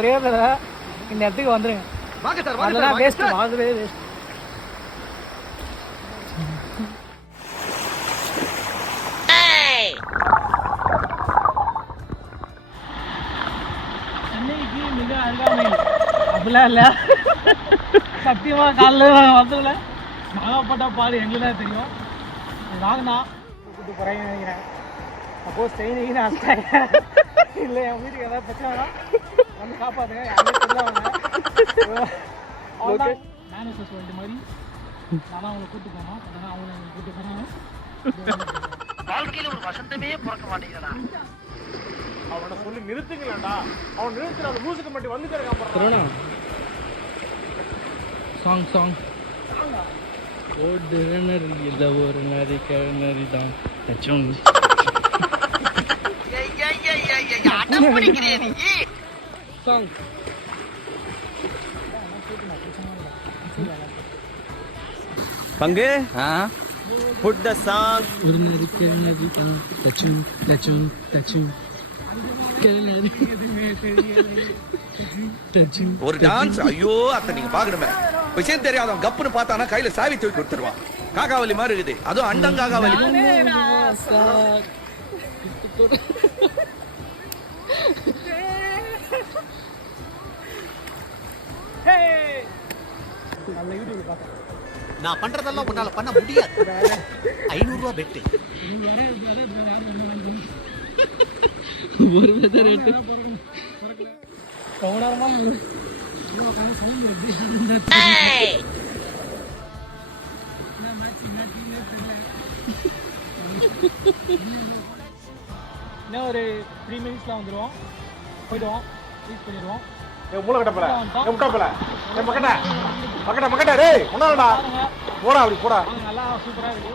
ஒரே தடவை இந்த இடத்துக்கு வந்துருங்க. அதெல்லாம் வேஸ்ட், வாங்கவே வேஸ்ட். சென்னைக்கு மிக அருகாமையில் அப்படிலாம் இல்லை, சத்தியமாக காலைல வந்ததில்ல. நாகப்பட்டா பாடு எங்களுக்கு தான் தெரியும். வாங்கினா கூப்பிட்டு போகிறேன்னு நினைக்கிறேன். சப்போஸ் ட்ரெயினுக்கு அடிச்சாங்க இல்லை என் வீட்டுக்கு ஏதாவது பிரச்சனைனா வந்து காப்பாற்றுங்க. யாருமே சொல்லுவாங்க. அவ்வளோதான் மேனேஜர் சொல்லிட்டு மாதிரி நான் அவங்களை கூப்பிட்டு போனோம். அதனால் அவங்க எங்களை கூப்பிட்டு போனாங்க. வாழ்க்கையில் ஒரு வசந்தமே பிறக்க மாட்டேங்கிறா. அவனை சொல்லி நிறுத்துங்களா? அவன் நிறுத்துற அந்த மியூசிக் மட்டும் வந்துட்டே இருக்கான். சாங் சாங் ஓடு நரி இல்லை ஒரு நரி நரி தான் சாங். பங்கு put the song. ஒரு நரி நரி தான் தச்சு தச்சு தச்சு ஒரு டான்ஸ். ஐயோ அத்தை நீங்க பாக்கணுமே. விஷயம் தெரியாதவன் கப்புன்னு பார்த்தானா கையில சாவி தூக்கி கொடுத்துருவான். காக்காவலி மாதிரி இருக்குது. அதுவும் அண்டங்காகாவலி. நான் பண்றதெல்லாம் உன்னால பண்ண முடியாது. 500 ரூபாய் பெட்டு. ஒரு வெதர் ரேட்டு கவனமா இன்னும் ஒரு 3 மினிட்ஸ்ல வந்துடுவோம். போயிடுவோம், ரீச் பண்ணிடுவோம். மூளை கட்டப்பல முட்டாப்பல மக்கட்ட மக்கட்ட மக்கட்ட டேய் ஒன்னாடா போடா அப்படி போடா. நல்லா சூப்பராக இருக்கு.